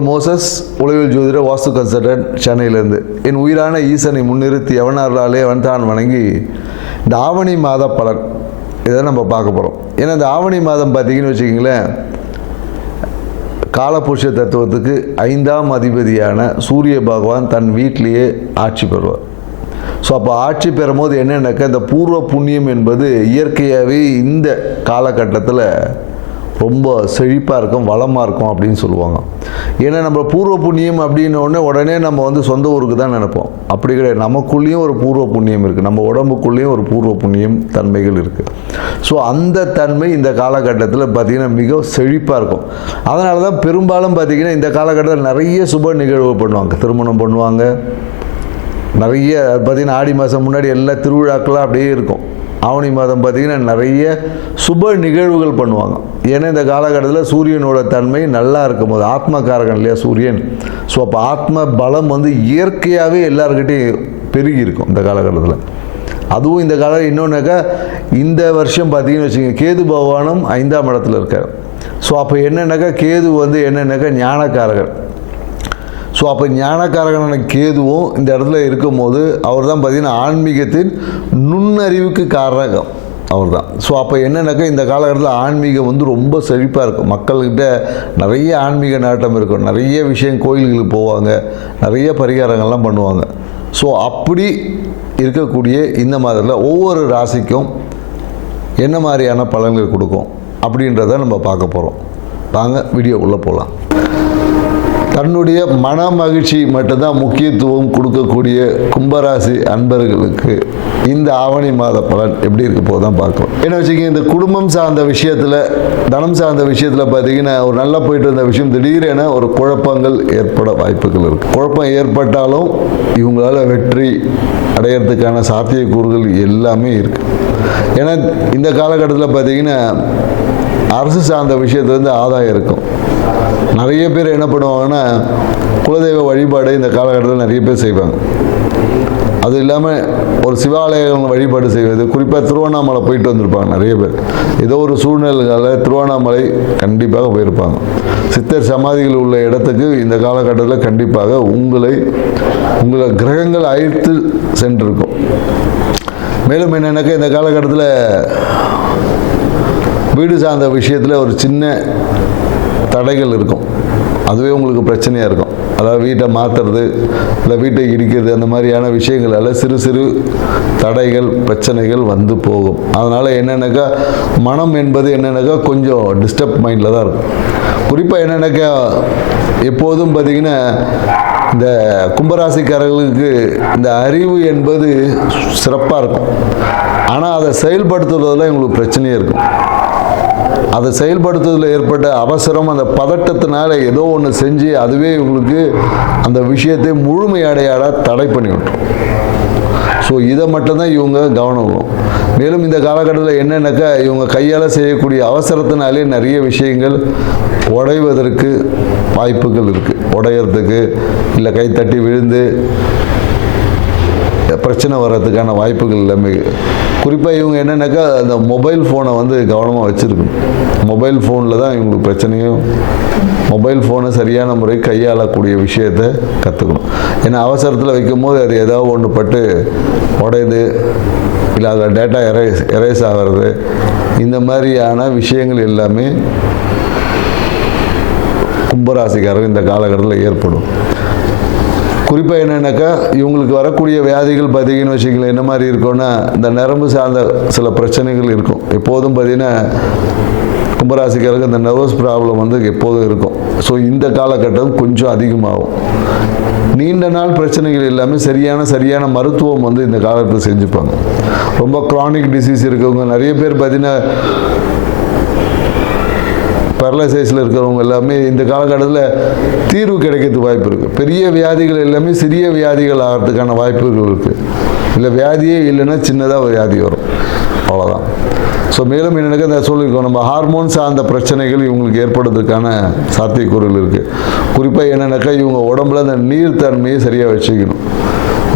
உங்கள் மோசஸ் உளவியல் ஜோதிட வாஸ்து கன்சல்டன்ட் சென்னையிலேருந்து. என் உயிரான ஈசனை முன்னிறுத்தி எவனார்களாலே அவன் தான் வணங்கி இந்த ஆவணி மாத பலன் இதை நம்ம பார்க்க போகிறோம். ஏன்னா இந்த ஆவணி மாதம் பார்த்திங்கன்னு வச்சுக்கிங்களேன், காலபுருஷ தத்துவத்துக்கு 5ஆம் அதிபதியான சூரிய பகவான் தன் வீட்டிலேயே ஆட்சி பெறுவார். ஸோ அப்போ ஆட்சி பெறும்போது என்னென்னாக்கா இந்த பூர்வ புண்ணியம் என்பது இயற்கையாகவே இந்த காலகட்டத்தில் ரொம்ப செழிப்பாக இருக்கும், வளமாக இருக்கும் அப்படின்னு சொல்லுவாங்க. ஏன்னா நம்ம பூர்வ புண்ணியம் அப்படின்னோடனே உடனே நம்ம வந்து சொந்த ஊருக்கு தான் நினைப்போம். அப்படி கிடையாது. நமக்குள்ளேயும் ஒரு பூர்வ புண்ணியம் இருக்குது, நம்ம உடம்புக்குள்ளேயும் ஒரு பூர்வ புண்ணியம் தன்மைகள் இருக்குது. ஸோ அந்த தன்மை இந்த காலகட்டத்தில் பார்த்திங்கன்னா மிக செழிப்பாக இருக்கும். அதனால தான் பெரும்பாலும் பார்த்திங்கன்னா இந்த காலகட்டத்தில் நிறைய சுப நிகழ்வு பண்ணுவாங்க, திருமணம் பண்ணுவாங்க. நிறைய பார்த்திங்கன்னா ஆடி மாதம் முன்னாடி எல்லா திருவிழாக்களாக அப்படியே இருக்கும். ஆவணி மாதம் பார்த்திங்கன்னா நிறைய சுப நிகழ்வுகள் பண்ணுவாங்க. ஏன்னா இந்த காலகட்டத்தில் சூரியனோட தன்மை நல்லா இருக்கும்போது, ஆத்மகாரகன் இல்லையா சூரியன். ஸோ அப்போ ஆத்ம பலம் வந்து இயற்கையாகவே எல்லாருக்கிட்டையும் பெருகி இருக்கும் இந்த காலகட்டத்தில். அதுவும் இந்த காலம் இன்னொன்றாக்கா இந்த வருஷம் பார்த்திங்கன்னு வச்சுக்கோங்க, கேது பகவானும் 5ஆம் இடத்துல இருக்கார். ஸோ அப்போ என்னென்னாக்கா கேது வந்து என்னென்னாக்கா ஞானக்காரகன். ஸோ அப்போ ஞானக்காரகனான கேதுவும் இந்த இடத்துல இருக்கும்போது அவர் தான் பார்த்திங்கன்னா ஆன்மீகத்தின் நுண்ணறிவுக்கு காரகம் அவர் தான். ஸோ அப்போ என்னென்னாக்கா இந்த காலகட்டத்தில் ஆன்மீகம் வந்து ரொம்ப செழிப்பாக இருக்கும். மக்கள்கிட்ட நிறைய ஆன்மீக நாட்டம் இருக்கும், நிறைய விஷயம் கோயில்களுக்கு போவாங்க, நிறைய பரிகாரங்கள்லாம் பண்ணுவாங்க. ஸோ அப்படி இருக்கக்கூடிய இந்த மாதத்தில் ஒவ்வொரு ராசிக்கும் என்ன மாதிரியான பலன்கள் கொடுக்கும் அப்படின்றத நம்ம பார்க்க போகிறோம். வாங்க வீடியோக்குள்ளே போகலாம். தன்னுடைய மன மகிழ்ச்சி மட்டும்தான் முக்கியத்துவம் கொடுக்கக்கூடிய கும்பராசி அன்பர்களுக்கு இந்த ஆவணி மாத பலன் எப்படி இருக்க போது தான் பார்க்கலாம். என்ன வச்சுக்கிங்க, இந்த குடும்பம் சார்ந்த விஷயத்தில், தனம் சார்ந்த விஷயத்தில் பார்த்தீங்கன்னா ஒரு நல்லா போயிட்டு இருந்த விஷயம் திடீரென ஒரு குழப்பங்கள் ஏற்பட வாய்ப்புகள் இருக்குது. குழப்பம் ஏற்பட்டாலும் இவங்களால வெற்றி அடையிறதுக்கான சாத்தியக்கூறுகள் எல்லாமே இருக்குது. ஏன்னா இந்த காலகட்டத்தில் பார்த்தீங்கன்னா அரசு சார்ந்த விஷயத்துலேருந்து ஆதாயம் இருக்கும். நிறைய பேர் என்ன பண்ணுவாங்கன்னா குலதெய்வ வழிபாடு இந்த காலகட்டத்தில் நிறைய பேர் செய்வாங்க. அது இல்லாமல் ஒரு சிவாலயங்கள் வழிபாடு செய்வது, குறிப்பாக திருவண்ணாமலை போயிட்டு வந்திருப்பாங்க நிறைய பேர். ஏதோ ஒரு சூழ்நிலைகளில் திருவண்ணாமலை கண்டிப்பாக போயிருப்பாங்க. சித்தர் சமாதிகள் உள்ள இடத்துக்கு இந்த காலகட்டத்தில் கண்டிப்பாக உங்களை கிரகங்கள் அழைத்து சென்றிருக்கும். மேலும் என்னென்னாக்கா இந்த காலகட்டத்தில் வீடு சார்ந்த விஷயத்தில் ஒரு சின்ன தடைகள் இருக்கும். அதுவே உங்களுக்கு பிரச்சனையாக இருக்கும். அதாவது வீட்டை மாற்றுறது இல்லை வீட்டை இடிக்கிறது, அந்த மாதிரியான விஷயங்களால் சிறு சிறு தடைகள் பிரச்சனைகள் வந்து போகும். அதனால் என்னென்னாக்கா மனம் என்பது என்னென்னாக்கா கொஞ்சம் டிஸ்டர்ப் மைண்டில் தான் இருக்கும். குறிப்பாக என்னென்னாக்கா எப்போதும் பார்த்திங்கன்னா இந்த கும்பராசிக்காரர்களுக்கு இந்த அறிவு என்பது சிறப்பாக இருக்கும். ஆனால் அதை செயல்படுத்துறதுல இவங்களுக்கு பிரச்சனையே இருக்கும். அதை செயல்படுத்துவதில் ஏற்பட்ட அவசரம், அந்த பதட்டத்தினால ஏதோ ஒன்று செஞ்சு அதுவே இவங்களுக்கு அந்த விஷயத்தை முழுமையடையாட தடை பண்ணி விட்டுரும். ஸோ இதை மட்டும்தான் இவங்க கவனம். மேலும் இந்த காலகட்டத்தில் என்னென்னாக்கா இவங்க கையால் செய்யக்கூடிய அவசரத்தினாலே நிறைய விஷயங்கள் உடைவதற்கு வாய்ப்புகள் இருக்குது. உடையிறதுக்கு இல்லை கை தட்டி விழுந்து பிரச்சனை வர்றதுக்கான வாய்ப்புகள் எல்லாமே. குறிப்பாக இவங்க என்னென்னாக்கா அந்த மொபைல் ஃபோனை வந்து கவனமாக வச்சுருக்கணும். மொபைல் ஃபோனில் தான் இவங்களுக்கு பிரச்சனையும். மொபைல் ஃபோனை சரியான முறை கையாளக்கூடிய விஷயத்தை கற்றுக்கணும். ஏன்னா அவசரத்தில் வைக்கும் போது அது ஏதாவது ஒன்று பட்டு உடையுது, இல்லை அதில் டேட்டா எரேஸ் ஆகிறது, இந்த மாதிரியான விஷயங்கள் எல்லாமே கும்பராசிக்காரர்கள் இந்த காலகட்டத்தில் ஏற்படும். குறிப்பாக என்னென்னாக்கா இவங்களுக்கு வரக்கூடிய வியாதிகள் பார்த்திங்கன்னு வச்சுக்கலாம் என்ன மாதிரி இருக்கும்னா இந்த நரம்பு சார்ந்த சில பிரச்சனைகள் இருக்கும். எப்போதும் பார்த்திங்கன்னா கும்பராசிக்காரருக்கு இந்த நர்வஸ் ப்ராப்ளம் வந்து எப்போதும் இருக்கும். ஸோ இந்த காலகட்டம் கொஞ்சம் அதிகமாகும். நீண்ட நாள் பிரச்சனைகள் எல்லாமே சரியான மருத்துவம் வந்து இந்த காலத்தில் செஞ்சுப்பாங்க. ரொம்ப க்ரானிக் டிசீஸ் இருக்கவங்க நிறைய பேர் பார்த்திங்கன்னா பேரலைசைஸில் இருக்கிறவங்க எல்லாமே இந்த காலகட்டத்தில் தீர்வு கிடைக்கிறதுக்கு வாய்ப்பு இருக்குது. பெரிய வியாதிகள் எல்லாமே சிறிய வியாதிகள் ஆகிறதுக்கான வாய்ப்புகள் இருக்குது. இல்லை வியாதியே இல்லைன்னா சின்னதாக வியாதி வரும், அவ்வளோதான். ஸோ மேலும் என்னென்னாக்கா இந்த சொல்லியிருக்கோம், நம்ம ஹார்மோன் சார்ந்த பிரச்சனைகள் இவங்களுக்கு ஏற்படுறதுக்கான சாத்தியக்கூறுகள் இருக்குது. குறிப்பாக என்னென்னாக்கா இவங்க உடம்புல அந்த நீர்த்தன்மையை சரியாக வச்சுக்கணும்.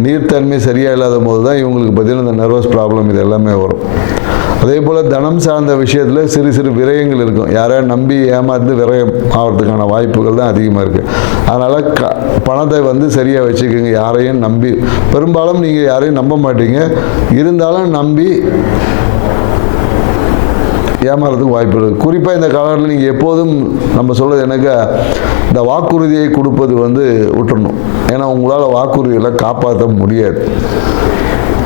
நீர்த்தன்மை சரியாக இல்லாத போது தான் இவங்களுக்கு பார்த்திங்கன்னா இந்த நர்வஸ் ப்ராப்ளம் இது எல்லாமே வரும். அதே போல் தனம் சார்ந்த விஷயத்தில் சிறு சிறு விரயங்கள் இருக்கும். யாரையும் நம்பி ஏமாந்து விரயம் ஆகிறதுக்கான வாய்ப்புகள் தான் அதிகமாக இருக்குது. அதனால் பணத்தை வந்து சரியாக வச்சுக்கோங்க. யாரையும் நம்பி, பெரும்பாலும் நீங்கள் யாரையும் நம்ப மாட்டீங்க, இருந்தாலும் நம்பி ஏமாறதுக்கு வாய்ப்பு இருக்குது. குறிப்பாக இந்த காலகட்டத்தில் நீங்கள் எப்போதும் நம்ம சொல்கிறது எனக்கு இந்த வாக்குறுதியை கொடுப்பது வந்து விட்டுறணும். ஏன்னா உங்களால் வாக்குறுதிகளை காப்பாற்ற முடியாது.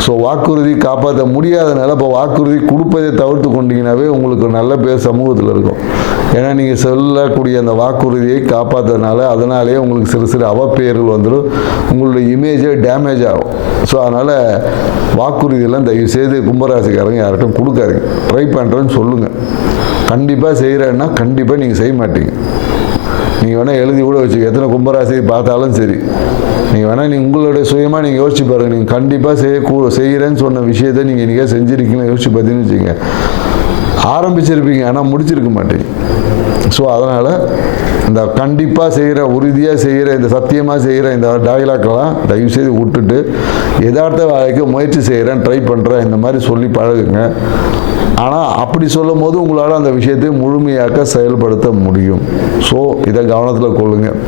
ஸோ வாக்குறுதி காப்பாற்ற முடியாதனால இப்போ வாக்குறுதி கொடுப்பதை தவிர்த்து கொண்டீங்கன்னாவே உங்களுக்கு நல்ல பேர் சமூகத்தில் இருக்கும். ஏன்னா நீங்கள் சொல்லக்கூடிய அந்த வாக்குறுதியை காப்பாற்றுறதுனால அதனாலேயே உங்களுக்கு சிறு சிறு அவப்பெயர்கள் வந்துடும், உங்களுடைய இமேஜே டேமேஜ் ஆகும். ஸோ அதனால் வாக்குறுதியெல்லாம் தயவுசெய்து கும்பராசிக்காரங்க யார்கிட்டும் கொடுக்காதீங்க. ட்ரை பண்ணுறேன்னு சொல்லுங்கள். கண்டிப்பாக செய்கிறேன்னா கண்டிப்பாக நீங்கள் செய்ய மாட்டீங்க. நீங்கள் வேணால் எழுதி கூட வச்சுக்க, எத்தனை கும்பராசி பார்த்தாலும் சரி, நீங்கள் வேணால் நீங்கள் உங்களுடைய சுயமாக நீங்கள் யோசிச்சு பாருங்கள். நீங்கள் கண்டிப்பாக செய்கிறேன்னு சொன்ன விஷயத்தை நீங்கள் இன்றைக்கே செஞ்சுருக்கீங்களா யோசிச்சு பார்த்தீங்கன்னு வச்சுங்க, ஆரம்பிச்சிருப்பீங்க ஆனால் முடிச்சிருக்க மாட்டீங்க. ஸோ அதனால் இந்த கண்டிப்பாக செய்கிற, உறுதியாக செய்கிற, இந்த சத்தியமாக செய்கிற இந்த டைலாக்கெல்லாம் தயவுசெய்து விட்டுட்டு யதார்த்த வாழ்க்கை முயற்சி செய்கிறேன், ட்ரை பண்ணுறேன், இந்த மாதிரி சொல்லி பழகுங்க. ஆனால் அப்படி சொல்லும் போது உங்களால் அந்த விஷயத்தை முழுமையாக்க செயல்படுத்த முடியும். ஸோ இதை கவனத்தில் கொள்ளுங்கள்.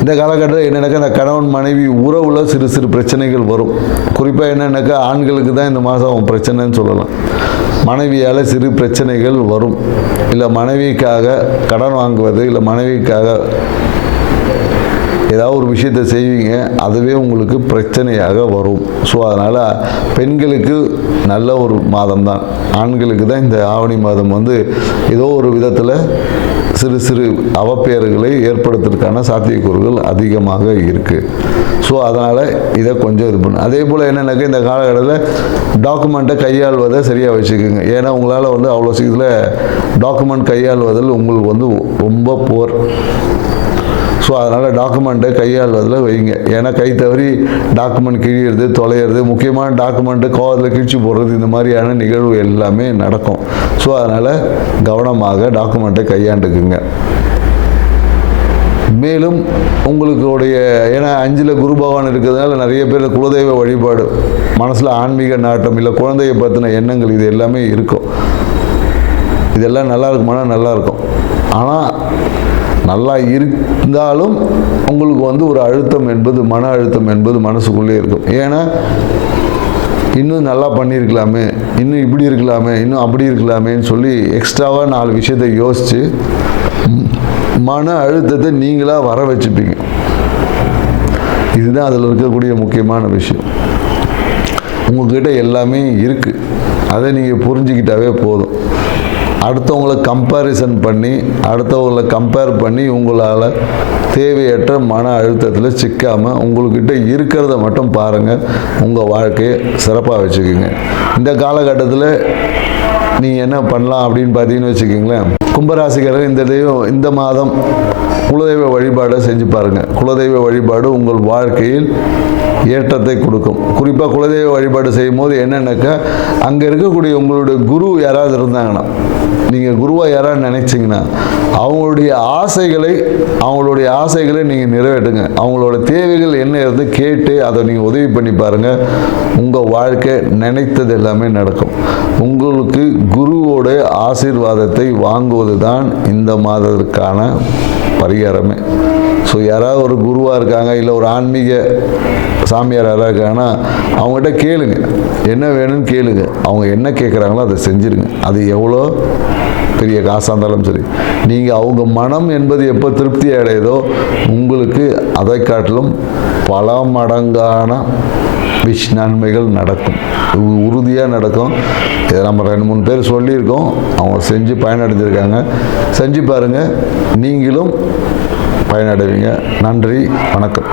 இந்த காலகட்டத்தில் என்னென்னாக்கா இந்த கணவன் மனைவி உறவில் சிறு சிறு பிரச்சனைகள் வரும். குறிப்பாக என்னென்னாக்கா ஆண்களுக்கு தான் இந்த மாதம் பிரச்சனைன்னு சொல்லலாம். மனைவியால் சிறு பிரச்சனைகள் வரும். இல்லை மனைவிக்காக கடன் வாங்குவது, இல்லை மனைவிக்காக ஏதாவது ஒரு விஷயத்தை செய்வீங்க, அதுவே உங்களுக்கு பிரச்சனையாக வரும். ஸோ அதனால் பெண்களுக்கு நல்ல ஒரு மாதம் தான். ஆண்களுக்கு தான் இந்த ஆவணி மாதம் வந்து ஏதோ ஒரு விதத்தில் சிறு சிறு அவப்பெயர்களை ஏற்படுத்துறதுக்கான சாத்தியக்கூறுகள் அதிகமாக இருக்குது. ஸோ அதனால் இதை கொஞ்சம் இது பண்ணு. அதே போல் என்னென்னாக்கா இந்த காலகட்டத்தில் டாக்குமெண்ட்டை கையாள்வதை சரியாக வச்சுக்கோங்க. ஏன்னா உங்களால் வந்து அவ்வளோ சீக்கிரத்தில் டாக்குமெண்ட் கையாள்வதில் உங்களுக்கு வந்து ரொம்ப போர். ஸோ அதனால் டாக்குமெண்ட்டை கையாள்வதில் வைங்க. ஏன்னா கை தவறி டாக்குமெண்ட் கிழியிறது, தொலைகிறது, முக்கியமான டாக்குமெண்ட்டு கோவத்தில் கிழிச்சு போடுறது, இந்த மாதிரியான நிகழ்வு எல்லாமே நடக்கும். ஸோ அதனால் கவனமாக டாக்குமெண்ட்டை கையாண்டுக்குங்க. மேலும் உங்களுடைய, ஏன்னா 5ல் குரு பகவான் இருக்கிறதுனால நிறைய பேர் குலதெய்வ வழிபாடு, மனசில் ஆன்மீக நாட்டம், இல்லை குழந்தையை பற்றின எண்ணங்கள், இது எல்லாமே இருக்கும். இதெல்லாம் நல்லா இருக்குமானா நல்லா இருக்கும். ஆனால் நல்லா இருந்தாலும் உங்களுக்கு வந்து ஒரு அழுத்தம் என்பது, மன அழுத்தம் என்பது மனசுக்குள்ளே இருக்கும். ஏன்னா இன்னும் நல்லா பண்ணியிருக்கலாமே, இன்னும் இப்படி இருக்கலாமே, இன்னும் அப்படி இருக்கலாமேன்னு சொல்லி எக்ஸ்ட்ராவாக 4 விஷயத்தை யோசித்து மன அழுத்தத்தை நீங்களாக வர வச்சுப்பீங்க. இதுதான் அதில் இருக்கக்கூடிய முக்கியமான விஷயம். உங்கள்கிட்ட எல்லாமே இருக்குது, அதை நீங்கள் புரிஞ்சுக்கிட்டாவே போதும். அடுத்தவங்களை கம்பேர் பண்ணி உங்களால் தேவையற்ற மன அழுத்தத்தில் சிக்காமல் உங்கள்கிட்ட இருக்கிறத மட்டும் பாருங்கள். உங்கள் வாழ்க்கையை சிறப்பாக வச்சுக்கோங்க. இந்த காலகட்டத்தில் நீங்கள் என்ன பண்ணலாம் அப்படின்னு பார்த்தீங்கன்னு வச்சுக்கிங்களேன், கும்பராசிக்காரர் இந்த மாதம் குலதெய்வ வழிபாடை செஞ்சு பாருங்கள். குலதெய்வ வழிபாடு உங்கள் வாழ்க்கையில் ஏற்றத்தை கொடுக்கும். குறிப்பாக குலதெய்வ வழிபாடு செய்யும் போது என்னென்னாக்கா, அங்கே இருக்கக்கூடிய உங்களுடைய குரு யாராவது இருந்தாங்கன்னா, நீங்கள் குருவாக யாராவது நினைச்சிங்கன்னா அவங்களுடைய ஆசைகளை நீங்கள் நிறைவேற்றுங்க. அவங்களோட தேவைகள் என்ன இருந்து கேட்டு அதை நீங்கள் உதவி பண்ணி பாருங்கள். உங்கள் வாழ்க்கை நினைத்தது எல்லாமே நடக்கும். உங்களுக்கு குருவோட ஆசீர்வாதத்தை வாங்குவது தான் இந்த மாதத்திற்கான பரிகாரமே. ஸோ யாராவது ஒரு குருவாக இருக்காங்க, இல்லை ஒரு ஆன்மீக சாமியார் யாராக இருக்காங்கன்னா அவங்ககிட்ட கேளுங்க, என்ன வேணும்னு கேளுங்க. அவங்க என்ன கேட்குறாங்களோ அதை செஞ்சுருங்க. அது எவ்வளோ பெரிய காசாக இருந்தாலும் சரி, நீங்கள் அவங்க மனம் என்பது எப்போ திருப்தி அடையுதோ உங்களுக்கு அதை காட்டிலும் பல மடங்கான நன்மைகள் நடக்கும். உறுதியாக நடக்கும். இதை நம்ம 2-3 பேர் சொல்லியிருக்கோம், அவங்க செஞ்சு பயனடைஞ்சிருக்காங்க. செஞ்சு பாருங்கள், நீங்களும் பயனடைவீங்க. நன்றி, வணக்கம்.